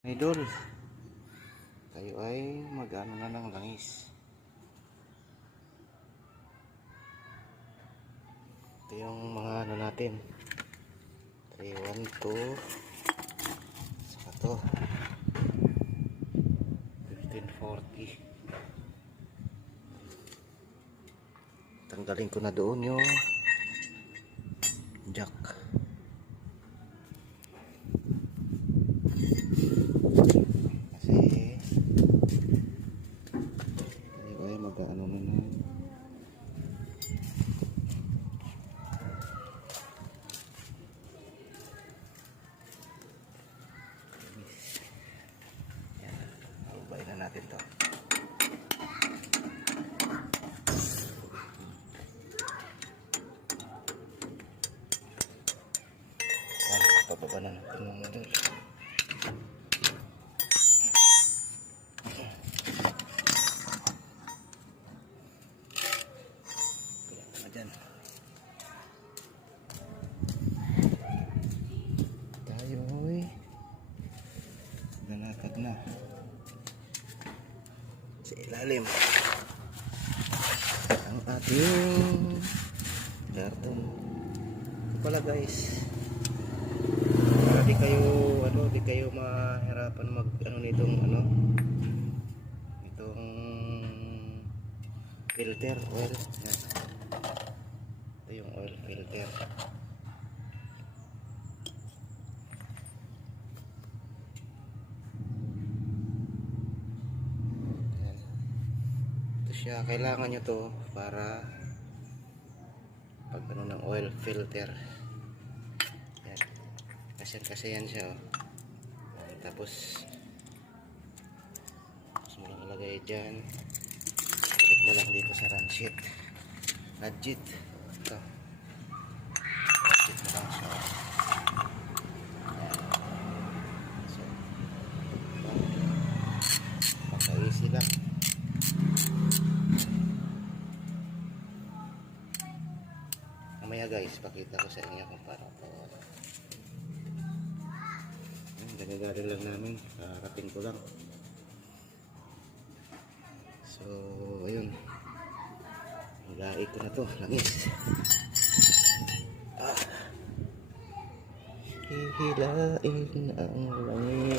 Idol, tayo ay mag-ano na ng langis. Ito yung mga ano natin. 3, 1, 2. Saka to 1540. Tanggalin ko na doon yung jack. Ano na na. Yan, alubay na natin to. Yan, pababa na natin ng model. Tayo'y nanakad na sa ilalim ang ating karton. Ito pala guys, para di kayo mahirapan mag nitong itong filter oil. Yan. Ito yung oil filter. Siya, kailangan nyo to para pag ng oil filter. Yan. Kasi yan siya, oh. Tapos mo lang ilagay dyan, balik mo lang dito sa ratchet. Ito ratchet mo lang siya. So, maka-easy lang. Mamaya guys, pakita ko sa inyo kung paano ito. Gagawin lang namin, kakarating ko lang. So ayun, hilain ko na to, langis. Hihilain ang langis.